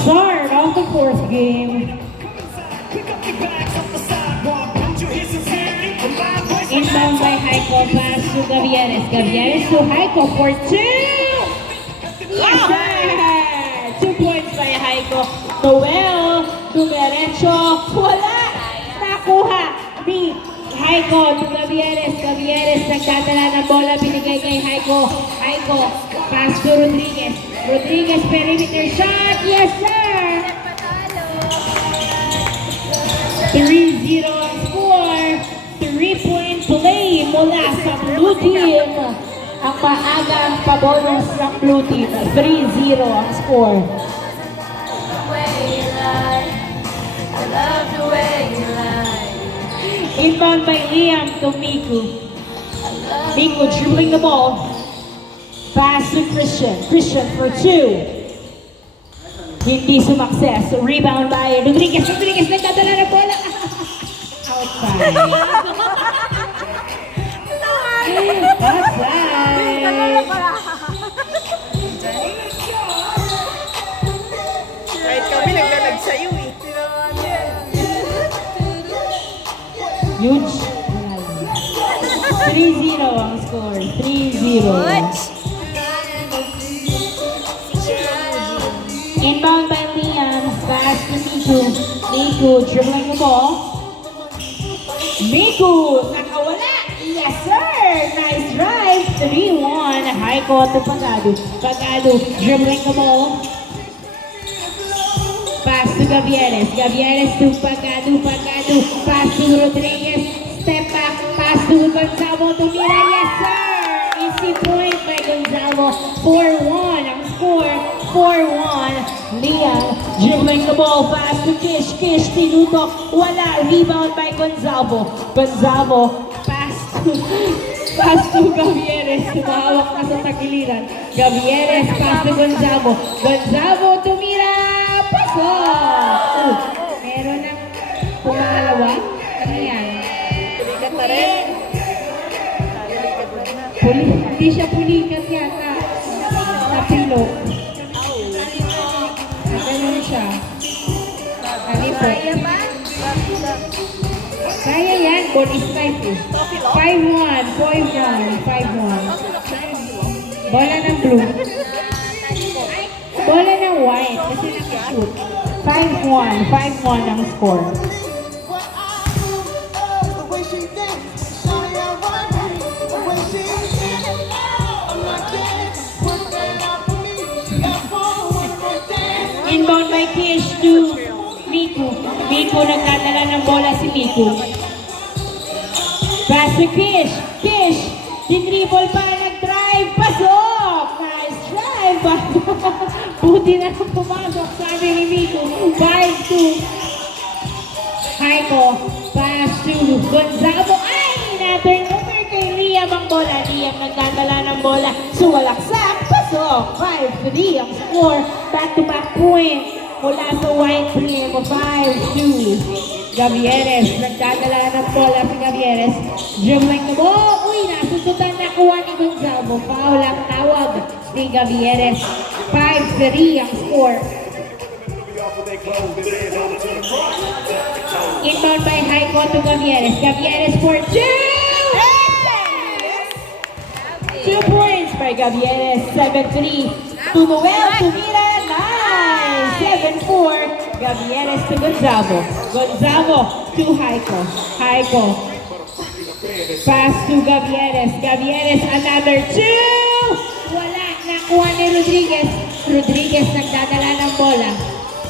Start of the fourth game. Inbound by Heiko, pass to Gavieres. Gavieres to Heiko for two! Yes, sir! 2 points by Heiko. Noel, dumiretso, wala! Nakuha ni Heiko to Gavieres. Gavieres nagdadala ng bola, binigay kay Heiko. Heiko, pass to Rodriguez. Rodriguez, perimeter shot. Yes, sir! 3-0 ang score. 3-point play mula sa blue team. Ang maagang pabonus ng blue team. 3-0 ang score. Inbound by Liam to Miku. Miku dribbling the ball. Pass to Christian. Christian for two. Hindi sumakses. Rebound by Rodriguez. Rodriguez nagdadala ng bola. Outside. Outside. Kahit kami naglalag sa'yo eh. Huge. 3-0 ang score. 3-0. Inbound by Liam. Pass to Miku. Miku dribbling the ball. Miku nakawala. Yes sir. Nice drive. 3-1. Heiko to Pagado. Pagado dribbling the ball. Pass to Gavieres. Gavieres to Pagado. Pagado. Pass to Rodriguez. Step back. Pass to Gonzalo. Tumira. Yes sir. Easy point by Gonzalo. 4-1 ang score. 4-1. Liam dribbling the ball. Pass to Kish. Kish tinutok. Wala. Rebound by Gonzalo. Gonzalo. Pass to Gavieres. Tumawak na sa tagiliran. Gavieres. Pass to Gonzalo. Gonzalo tumira. Pasok. Meron ng pumangalawa. Ano yan? Tulikat na rin. Hindi siya pulikat yata. Napilo. Ganun siya. Halipot. Kaya yan. Bonus life eh. 5-1. 5-1. Bola ng blue. Bola ng white. Kasi nakashoot. 5-1. 5-1 ang score. Inbound by Kish to Miku. Miku nagdadala ng bola si Miku. Pass to Kish. Kish. Dinribble pa. Nag-drive. Pasok. Nice drive. Buti na pumasok. Sabi ni Miku. 5-2. Heiko. Pass to Gonzalo. Ay! Na-turnover kay Liam ang bola. Liam nagdadala ng bola. Suwalaksak. Pasok. 5-3 ang score. Back-to-back point. Mula sa white team. 5-2. Gavieres. Nagdadala ng bola si Gavieres. Dribbling the ball. Uy, nasusutan na kuha ni Gonzalo. Foul ang tawag ni Gavieres. 5-3 ang score. Inbound by Heiko to Gavieres. Gavieres for two! 2 points by Gavieres. 7-3 to Noel. Tumira. Nice! 7-4. Gavieres to Gonzalo. Gonzalo to Heiko. Heiko. Pass to Gavieres. Gavieres another 2! Wala. Nakuha ni Rodriguez. Rodriguez nagdadala ng bola.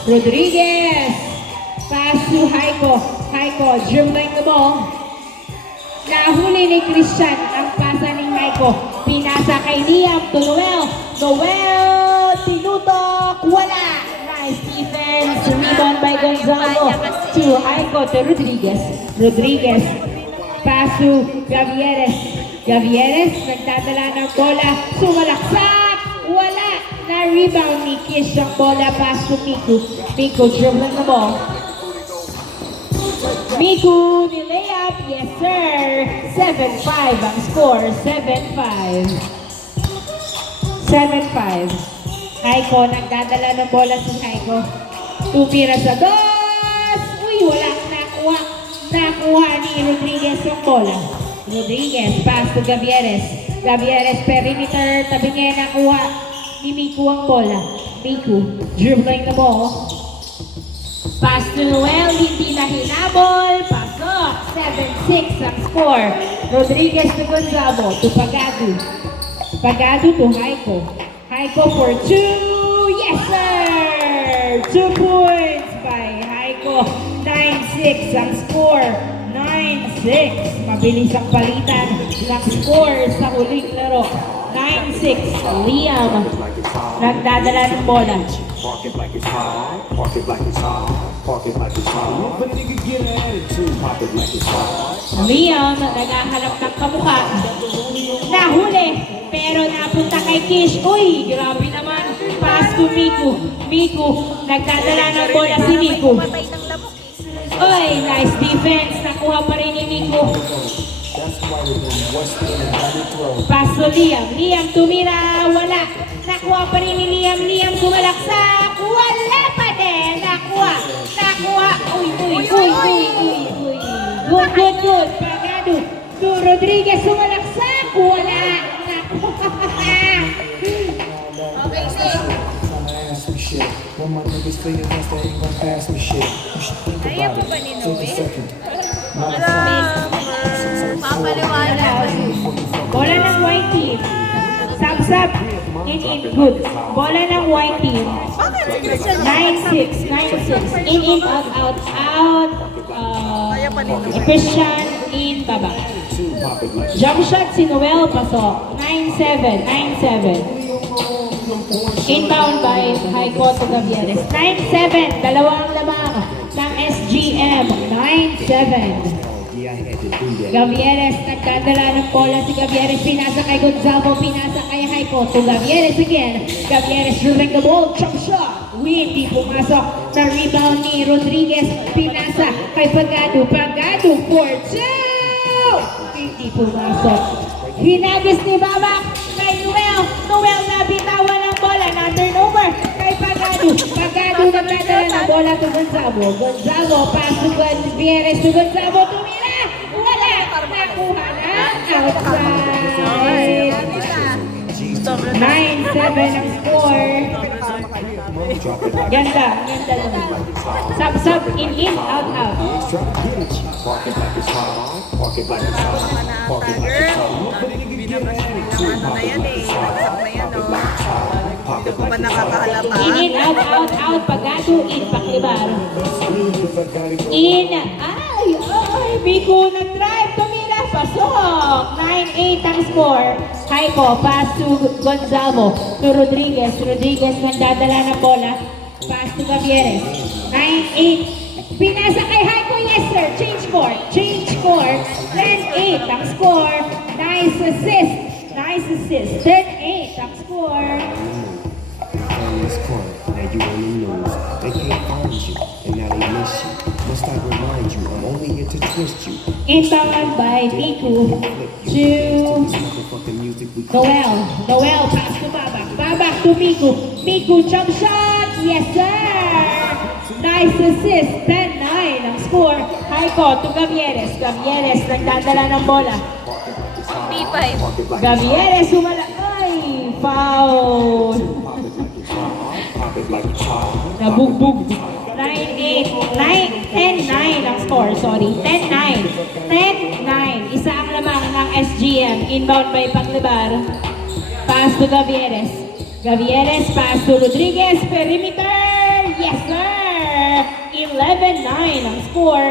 Rodriguez. Pass to Heiko. Heiko dribbling the ball. Nahuli ni Christian ang pasa ni Heiko. Pinasa kay Liam to Noel. Noel. Tinutok. Wala. Nice defense. Rebound by Gonzalo. To Heiko to Rodriguez. Rodriguez. Pass to Gavieres. Gavieres. Nagdadala ng bola. Sumalaksak. Wala. Na-rebound ni Kish ang bola. Pass to Miku. Miku dribbling the ball. Miku, the layup, yes sir. 7-5 ang score, 7-5. 7-5. Haiko, nagdadala ng bola si Haiko. Tumira sa dos! Uy, walang nakuha. Nakuha ni Rodriguez yung bola. Rodriguez, pass to Gavieres. Gavieres, perimeter, tabi niya nakuha ni Miku ang bola. Miku, dribbling the ball. Pass to Noel, hindi na hinabol. Pasok, 7-6 ang score. Rodriguez to Gonzalo, to Pagado. Pagado to Haiko. Haiko for 2. Yes, sir! 2 points by Haiko. 9-6 ang score. 9-6. Mabilis ang palitan ng score sa huling laro. 9-6. Liam nagdadala ng bola. Park it like it's hot, park it like it's hot, park it like it's hot. But nigga get an attitude, pop it like it's hot. Liam naghahanap ng kamukha. Nahuli, pero napunta kay Kish. Uy, grabe naman. Pass to Miku. Miku, nagdadala ng bola si Miku. Patay ng lamok eh. Uy, nice defense. Nakuha pa rin ni Miku. That's why we're in West End and Valley Throw. Pass to Liam. Liam tumira. Wala. Nakuha pa rin ni Liam. Liam sumalaksak. Wala pa din. Nakuha. Nakuha. Uy, uy, uy, uy, uy, uy. Good, good, good. Pagado. To Rodriguez sumalaksak. Wala. Nakuha. Okay, sis. Tryna ask me shit. When my niggas play against, they ain't gon' pass me shit. You should think Kaya about po ba it. ni Take a Noe? second. Papaliwanag ko siya. Bola ng white team. Sub-sub. In, good. Bola ng white team. 9-6. 9-6. In, out, out, out. Kaya pa ni Noe. Christian in baba. Jump shot si Noel pasok. 9-7. 9-7. Inbound by Haiko to Gavieres. 9-7. Dalawang lamang ng SGM. 9-7. Yeah, I had to do that. Gavieres, nagdadala ng bola si Gavieres, pinasa kay Gonzalo, pinasa kay Haiko, to Gavieres again. Gavieres dribbling the ball, jump shot. Hindi pumasok. Na rebound ni Rodriguez, pinasa kay Pagado. Pagado for 2! Hindi pumasok. Hinagis ni Babak kay Noel. Noel nabitawan ng bola, na turnover kay Pagado. Pagado nagdadala ng bola to Gonzalo. Gonzalo, pass to Gavieres, to Gonzalo, tumira! Wala! Nakuha na! Outside! 9-7 ang score. Ganda, ganda naman. Sub-sub, in, out, out. Park it like it's hot, park it like it's hot, park it like it's hot. But nigga get an attitude, Ano na yan eh. Bagsak na yan oh. Hindi ko pa nakakahalata. In, out, out, out. Pagado, in, paklibar. In, ay, ay, Biko nag-drive, tumira, pasok. 9-8 ang score. Haiko, pass to Gonzalo, to Rodriguez. Rodriguez nagdadala ng bola. Pass to Gavieres. 9-8. Pinasa kay Haiko, yes sir. Change court. Change court. 10-8 ang score. Nice assist. Nice assist. 10-8 ang score. On this corner, now you on the news. They can't find you, and now they miss you. Must I remind you, I'm only here to twist you. Inbound by Miku to Motherfucking music we Noel. Noel, pass to Babak. Babak to Miku. Miku, jump shot. Yes, sir. Nice assist. 10-9 ang score. Haiko to Gavieres. Gavieres, nagdadala ng bola. B5. Gavieres, sumala. Ay, foul. pop it like it's hot. Nabugbog. 9-8. 10-9 ang score. Sorry. 10-9. 10-9. Isa ang lamang ng SGM. Inbound by Panglibar. Pass to Gavieres. Gavieres, pass to Rodriguez. Perimeter. Yes, sir. 11-9 ang score.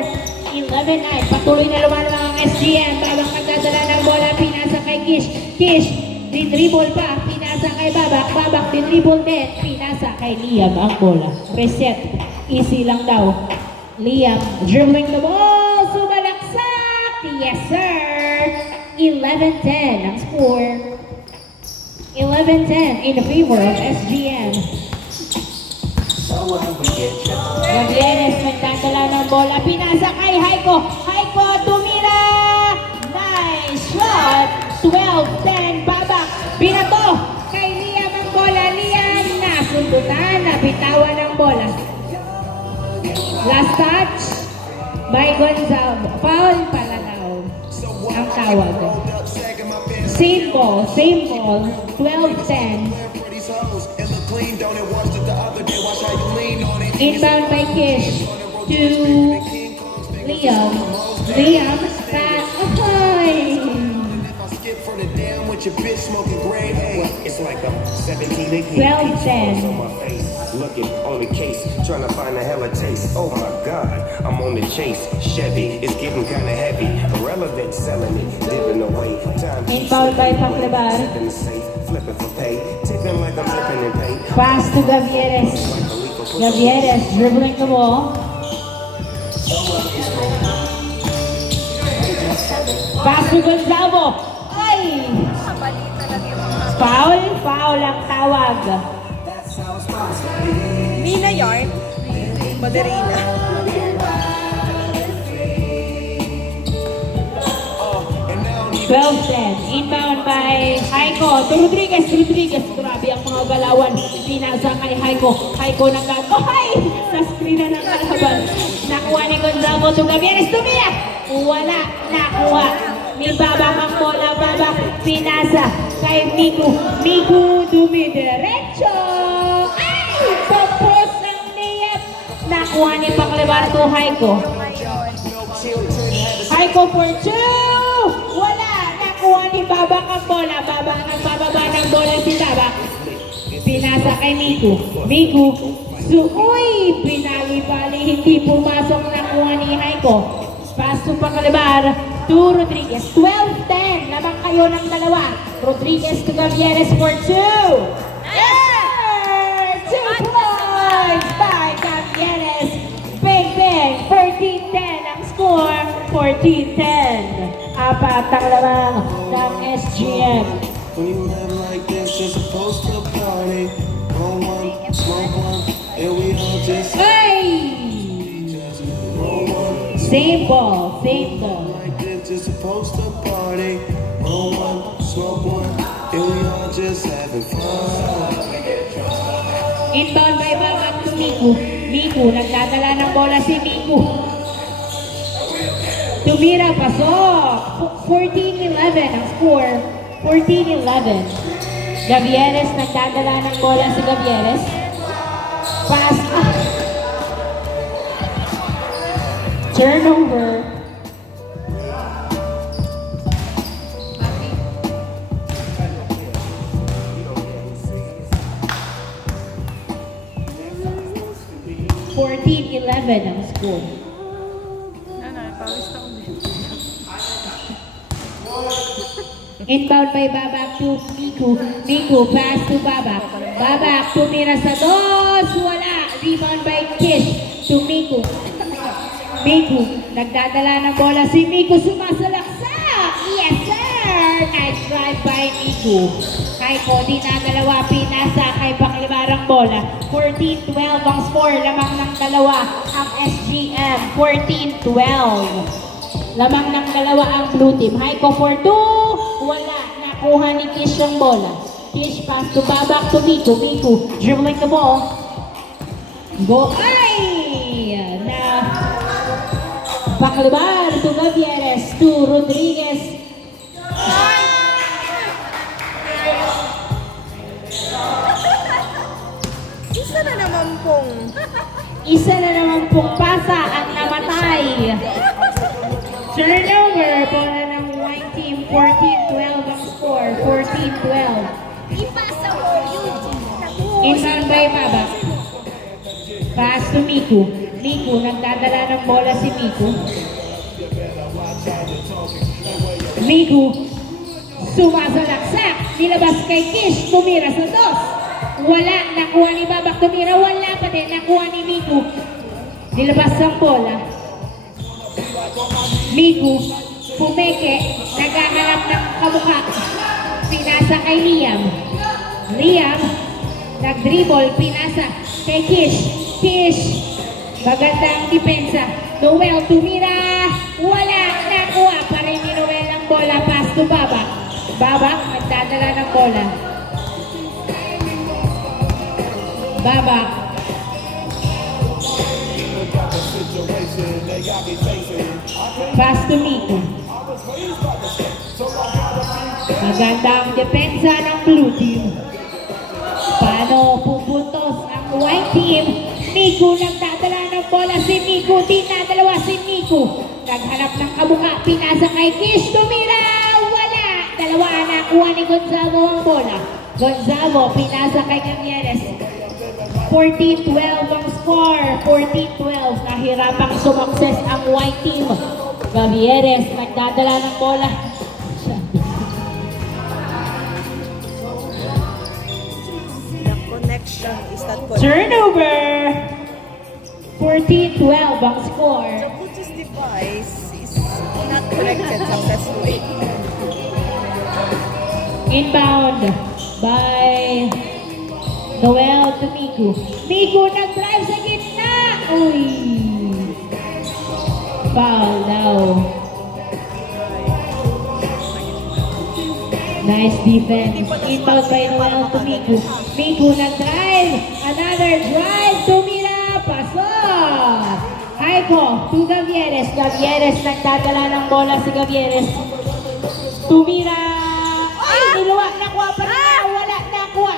11-9. Patuloy na lumalamang ang SGM. Babak nagdadala ng bola. Pinasa kay Kish. Kish. Dinribble pa. Pinasa kay Babak. Babak dinribble din. Pinasa kay Liam ang bola. Reset. Easy lang daw. Liam dribbling the ball. Sumalaksak. Yes, sir. 11-10 ang score. 11-10 in the favor of SGM. Gavieres nagdadala ng bola. Pinasa kay Haiko. Haiko tumira. Nice shot. 12-10. Babak. Binato kay Liam Tunan, nabitawan ng bola. Last touch by Gonzalo. Foul pala daw ang tawag. Same ball, 12-10. Inbound by Kish to Liam. Liam, ahoy! It's like I'm 17 again. 12-10. On my face, looking on the case, trying to find a hella taste. Oh my God, I'm on the chase. Chevy, it's getting kinda heavy. Irrelevant, selling it, dipping away. Time keeps Inbound by slipping away. Paclabar. Zipping the safe, flipping for pay, tipping like I'm dripping in pay. Pass to Gavieres. Gavieres dribbling the ball. Pass to Gonzalo. Ay! Mali talaga yung mga... Foul? Foul ang tawag. Mina yarn. Maderina. Inbound by Haiko to Rodriguez. Grabe ang mga galawan. Pinasa kay Haiko. Haiko nagkat. Oh, hi! Sa screen na ng kalaban. Nakuha ni Gonzago to Gavieres. Tumira! Wala. Nakuha. May babak ang bola. Babak. Pinasa kay Miku. Miku dumidiretso. Ay! Tapos ng niyat. Nakuha ni Paclabar to Haiko. Haiko for two! Wala! Nakuha ni Babak ang bola. Babak ang bababa ng bola si Babak. Pinasa kay Miku. Miku. Uy! Pinali-bali. Hindi pumasok. Nakuha ni Haiko. Pass to Paclabar to Rodriguez. 12-10. Lamang kayo ng dalawa. Rodriguez to Gavieres for two. Yeah! 2 points by Gavieres. Big. 14-10 ang score. 14-10. Apat ang lamang ng SGM. When you live like this, you're supposed to party. Roll one, smoke one, and we all just Hey! roll one. Same ball. Like this, you're supposed to party. Roll one, smoke one, and we all just having fun. Inbound by Babak to Miku. Miku, nagdadala ng bola si Miku. Tumira, pasok. 14-11 ang score. 14-11. Gavieres, nagdadala ng bola si Gavieres. Pass. Turnover. $14-11 ang score. Ano, pawis na ulit. Inbound by Babak to Miku. Miku, pass to Babak. Babak, tumira sa dos. Wala. Rebound by Kish to Miku. Miku, nagdadala ng bola si Miku. Sumasalaksak. Yes, sir! Nice drive by Miku. Haiko, dinadalawa. Pinasa kay Paclabar ang bola. 14-12 ang score. Lamang ng dalawa ang SGM. 14-12. Lamang ng dalawa ang blue team. Haiko for two. Wala. Nakuha ni Kish ang bola. Kish pass to Babak to Miku. Miku dribbling the ball. Go. Ay! Na Paclabar to Gavieres to Rodriguez. Isa na naman pong... Isa na naman pong pasa ang namatay. Turnover. Bola ng white team. 14-12 ang score. 14-12. Ipasa mo yung... Inbound by Babak. Pass to Miku. Miku, nagdadala ng bola si Miku. Miku, sumasalaksak. Nilabas kay Kish, tumira sa dos. Wala, nakuha ni Babak, tumira. Wala pa din, nakuha ni Miku. Nilabas ang bola. Miku, pumeke, naghahanap ng kamukha. Pinasa kay Liam. Liam, nag-dribble, pinasa kay Kish. Kish, magandang depensa. Noel, tumira. Wala, nakuha pa rin ni Noel ang bola. Pass to Babak. Babak, nagdadala ng bola. Babak. Pass to Miko. Magandang depensa ng blue team. Paano pupuntos ang white team? Miko nagdadala ng bola si Miko. Dinadalawa si Miko. Naghanap ng kabuka. Pinasa kay Kish. Tumira. Wala. Dalawa na kuha ni Gonzalo ang bola. Gonzalo pinasa kay Gavieres. 14-12 ang score. 14-12. Nahirapang sumakses ang white team. Gavieres nagdadala ng bola. The connection is not correct. Turnover. 14-12 ang score. The Bluetooth device is not connected successfully. Inbound by Noel to Miku. Miku nag-drive sa gitna. Uy. Foul daw. Nice defense. Inbound by Noel to Miku. Miku nag-drive. Another drive. Tumira. Pasok. Haiko to Gavieres. Gavieres nagdadala ng bola si Gavieres. Tumira. Niluwa, nakuha pa rin. Wala, nakuha.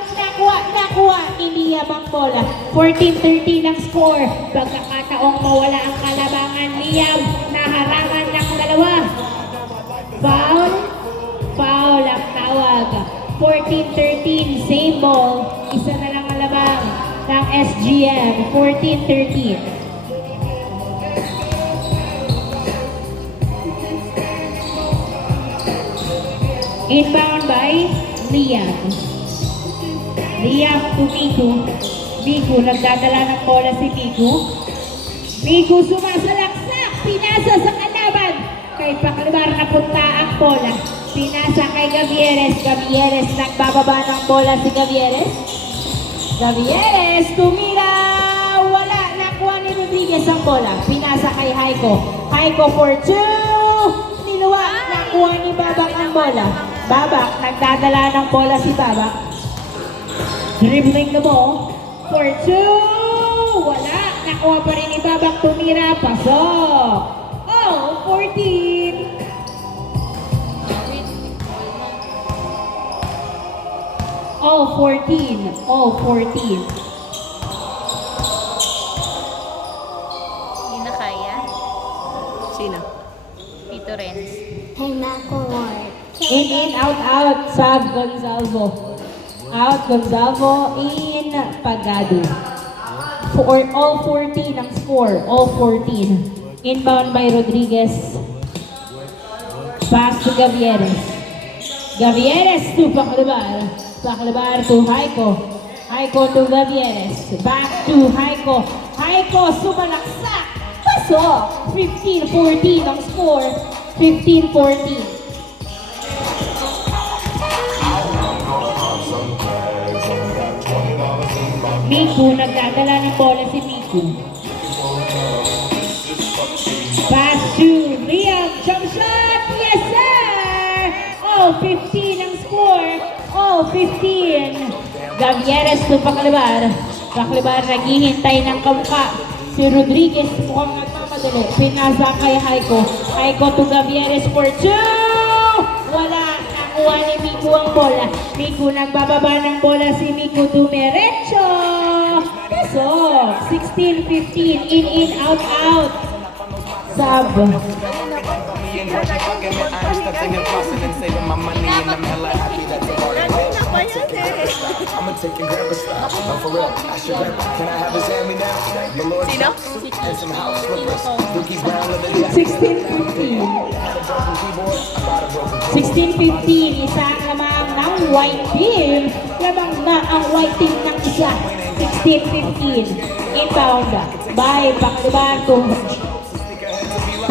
Hindi yabang bola. 14-13 ang score. Pagkakataong mawala ang kalabangan. Liam, naharangan ng dalawa. Foul? Foul ang tawag. 14-13, same ball. Isa na lang ang labang ng SGM. 14-13. Inbound by Liam. Liam to Miku. Miku, nagdadala ng bola si Miku. Miku sumasalaksak. Pinasa sa kalaban. Kay Paklibar napunta ang bola. Pinasa kay Gavieres. Gavieres, nagbababa ng bola si Gavieres. Gavieres, tumira. Wala, nakuha ni Rodriguez ang bola. Pinasa kay Haiko. Haiko for two. Niluwa, nakuha ni Babak ang bola. Babak, nagdadala ng bola si Babak. Dribbling the ball. For two. Wala. Nakuha pa rin ni Babak. Tumira. Pasok. Oh, 14. Oh, 14. Oh, 14. Hindi na kaya. Sino? Tito Renz. In, out. Sab Gonzalvo. Out, Gonzalvo. In, Pagado. For all 14 ang score. All 14. Inbound by Rodriguez. Pass to Gavieres. Gavieres to Paklibar. Paklibar to Haiko. Haiko to Gavieres. Back to Haiko. Haiko sumalaksak. Pasok. 15-14 ang score. 15-14. Miku, nagdadala ng bola si Miku. Pass to Liam. Jump shot. Yes, sir! Oh, 15 ang score. Oh, 15. Gavieres to Paklibar. Paklibar naghihintay ng kamukha. Si Rodriguez mukhang nagmamadali. Pinasa kay Haiko. Haiko to Gavieres for two. Wala. Nakuha ni Miku ang bola. Miku nagbababa ng bola si Miku Dumerecho. Pasok. 16-15. In, out. Sub. I'ma take and grab a stop. Oh, for real, I should rap. Can I have his hand me now? Velour Sino? suits and some house slippers. Dookie brown leather jacket. 16-15. Had a broken keyboard. I bought a broken 16-15. Isa ang lamang ng white team. Lamang na ang white team ng isa. 16-15. Inbound by Paklibar to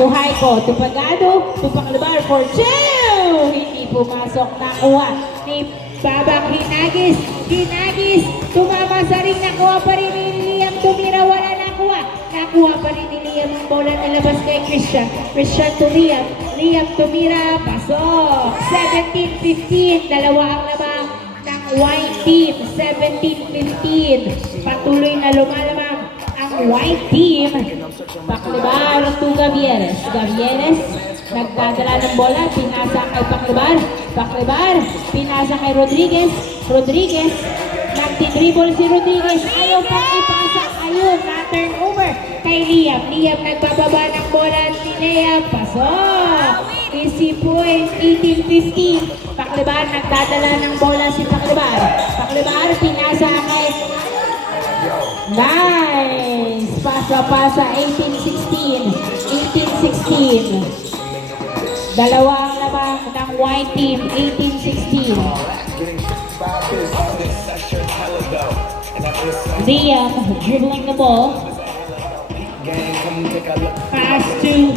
Haiko. To Pagado. To Paklibar for two. Hindi pumasok. Nakuha ni Babak. Hinagis. Tumama sa ring. Nakuha pa rin ni Liam. Tumira. Wala nakuha. Nakuha pa rin ni Liam ang bola na labas kay Christian. Christian to Liam. Liam tumira. Pasok. 17-15. Dalawa ang labang ng white team, 17-15. Patuloy na lumalamang ang white team. Paklibar to Gavieres. Gavieres, nagdadala ng bola, pinasa kay Paklibar. Paklibar, pinasa kay Rodriguez. Rodriguez, nagtidribble si Rodriguez. Ayaw pang ipasa. Ayaw, na-turn over kay Liam. Liam nagbababa ng bola ni Liam. Pasok. Easy point, 18-15. Paklibar, nagdadala ng bola si Paklibar. Paklibar, pinasa kay... Nice! Pasa-pasa, 18-16. 18-16. Dalawang labang ng white team, 18-16. Liam dribbling the ball. Pass to...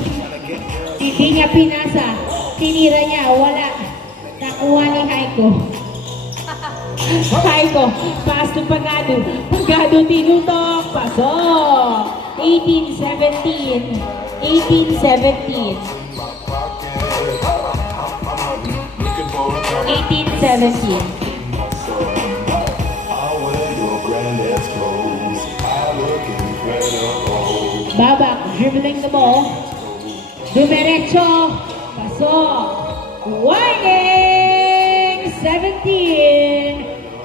Hindi niya pinasa. Tinira niya, wala. Nakuha ni Haiko. Haiko, pass to Pagado. Pagado tinutok. Pasok. 18-17. 18-17. 18-17. Babak dribbling the ball. Dumiretso. Pasok. Warning! 17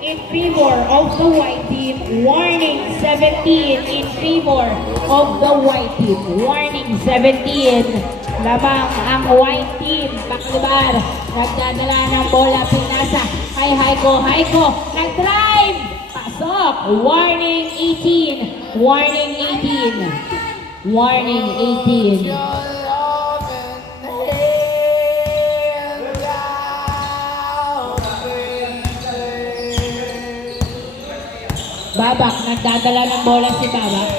in favor of the white team. Warning 17 in favor of the white team. Warning 17. Lamang ang white team. Paklibar. Nagdadala ng bola. Pinasa kay Haiko. Haiko. Nag-drive. Pasok. Warning 18. Warning 18. Warning 18. Babak, nagdadala ng bola si Babak.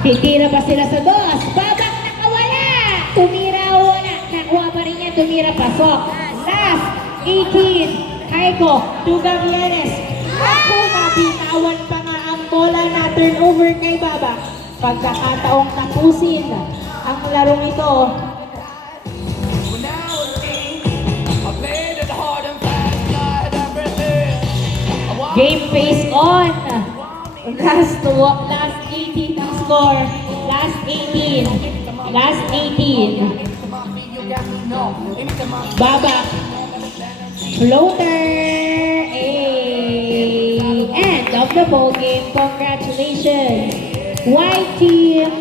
Titira pa sila sa dos. Babak, nakawala. Tumira, wala. Nakuha pa rin niya, tumira, pasok. Last, 18. Haiko, to Gavieres. Ako, nabitawan pa nga ang bola na turnover kay Babak. Pagkakataong tapusin ang larong ito. Game face on. Last 18 ang score. Last 18. Last 18. Babak. Floater. End of the ball game. Congratulations. White team.